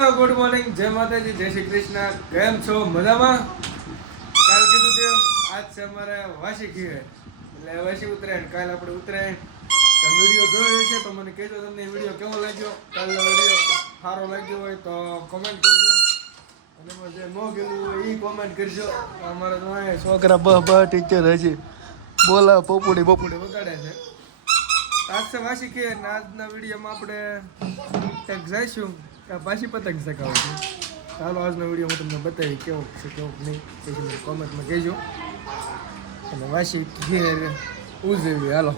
Good morning, જય માતાજી, જય શ્રી કૃષ્ણ. કેમ છો? મજામાં? કાલ કીધું તેમ આજ છે અમારે વાસી ખીર, એટલે વાસી ઉત્તરાયણ. કાલ આપણે ઉત્તરાયણ વિડીયો જોયો છે તો મને કહેજો તમને વિડીયો કેવો લાગ્યો. કાલનો વિડીયો સારો લાગ્યો હોય તો કોમેન્ટ કરજો, અને જે ન ગયું હોય એ કોમેન્ટ કરજો. અમારા છોકરા ટીચર હજી બોલા પોપુડી વગાડે છે. આજ છે વાસી ખીર ને આજના વિડીયોમાં આપણે ક્યાંક જઈશું. પાછી પતંગ ચગાવું છું. ચાલો આજનો વિડીયો હું તમને બતાવી કેવો છે કેવો નહીં પછી મને કોમેન્ટમાં કહેજો. અને વાસી ખીર ઉજવી. હાલો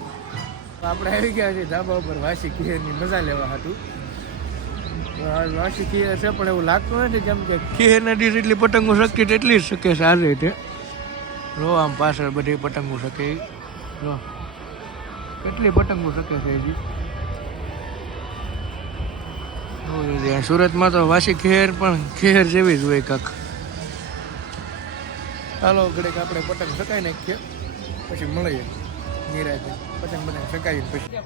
આપણે આવી ગયા છીએ ધાબા ઉપર વાસી ખીરની મજા લેવા હતું. વાસી ખીર છે પણ એવું લાગતું નથી, કેમ કે ખીરના ડીશ એટલી પતંગો શક્ય તેટલી જ શકે છે. આ રીતે રો આમ પાછળ બધી પતંગો શકે, રો કેટલી પતંગો શકે છે હજી. સુરતમાં તો વાસી ખીર પણ ખીર જેવી જ હોય કાંક. ચાલો ઘડીક આપણે પતંગ સકાઈ નાખીએ, પછી મળીએ નિરાતે. પતંગ સકાવી પછી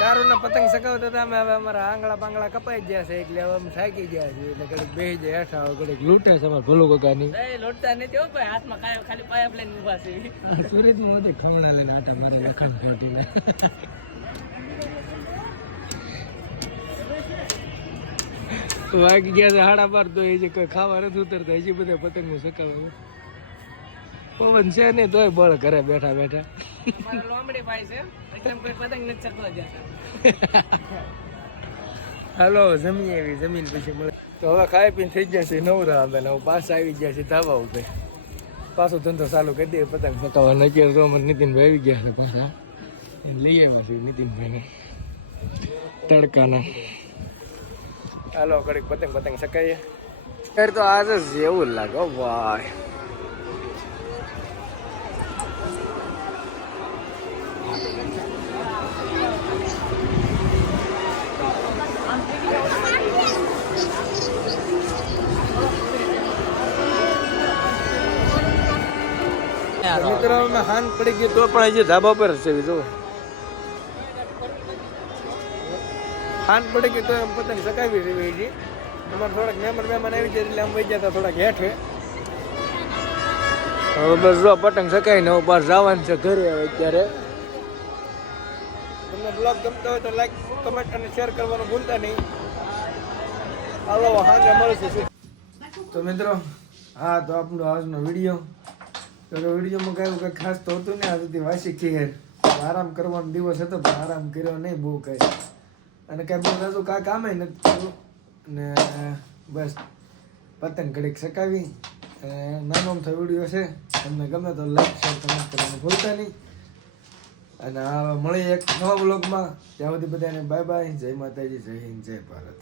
તારું પતંગ સકાવતા હતા અમે. હવે અમારા આંગળા પાંગળા કપાઈ ગયા છે, એટલે હવે અમે થાકી ગયા છીએ. એટલે ઘડીક બેસી જાય હેઠા, ઘડીક લૂંટે છે અમારે ભલો કાકાની. લૂંટતા નથી હાથમાં ખાલી પાઇપ લઈને ઉભા છે. સુરતમાં બધે ખમણા લઈને આટા મારે લખાણ ફાટીને. વાગી ગયા છે 12:30 તો એ જે કોઈ ખાવા નથી ઉતરતા, હજી બધા પતંગો સકાવે. પવન છે ને તોય બળ ઘરે બેઠા બેઠા. હાલો જમીએ એવી જમીન પછી મળે. તો હવે ખાઈ પીને થઈ ગયા છે નવરા. અમે હવે પાછા આવી ગયા છે ધાબા ઉપર. પાછો ધંધો ચાલુ કરી દઈએ પતંગ સકાવવાનો. અત્યારે તો અમારે નીતિનભાઈ આવી ગયા છે પાછા, લઈ આવ્યા છે નીતિનભાઈને તડકાના. હાલો ઘડીક પતંગ સકાઈએ. ત્યારે તો આજે જેવું લાગે ભાઈ. મિત્રો અમે હાન પડી ગયું તો પણ હજી ધાબા પર છે. જો હાન પડી ગઈ તો એમ પતંગ સકાવી રહી છે. અમારે થોડાક મહેમાન આવી જાય એટલે આમ વહી જતા થોડાક હેઠે. હવે બસ જો પતંગ સકાઈને હવે બહાર જવાનું છે ઘરે. હવે અત્યારે તમને બ્લોગ ગમતો હોય તો લાઈક કમેન્ટ અને શેર કરવાનું ભૂલતા નહીં. હાલો હાજર મળશે. તો મિત્રો હા તો આપણો આજનો વિડીયો. તો વિડીયોમાં કંઈ ખાસ તો હતું ને. આ સુધી વાસી ખીર આરામ કરવાનો દિવસ હતો પણ આરામ કર્યો નહીં બહુ કંઈ. અને કાંઈ બહુ નતું કામે નથી થયું. ને બસ પતંગ ઘડીક સકાવી. નાનો અમથો વિડીયો છે, તમને ગમે તો લાઈક શેર કમેન્ટ કરવાનું ભૂલતા નહીં. અને આ મળીએ એક નવા બ્લોગમાં. ત્યાં સુધી બધાને બાય બાય. જય માતાજી, જય હિન્દ, જય ભારત.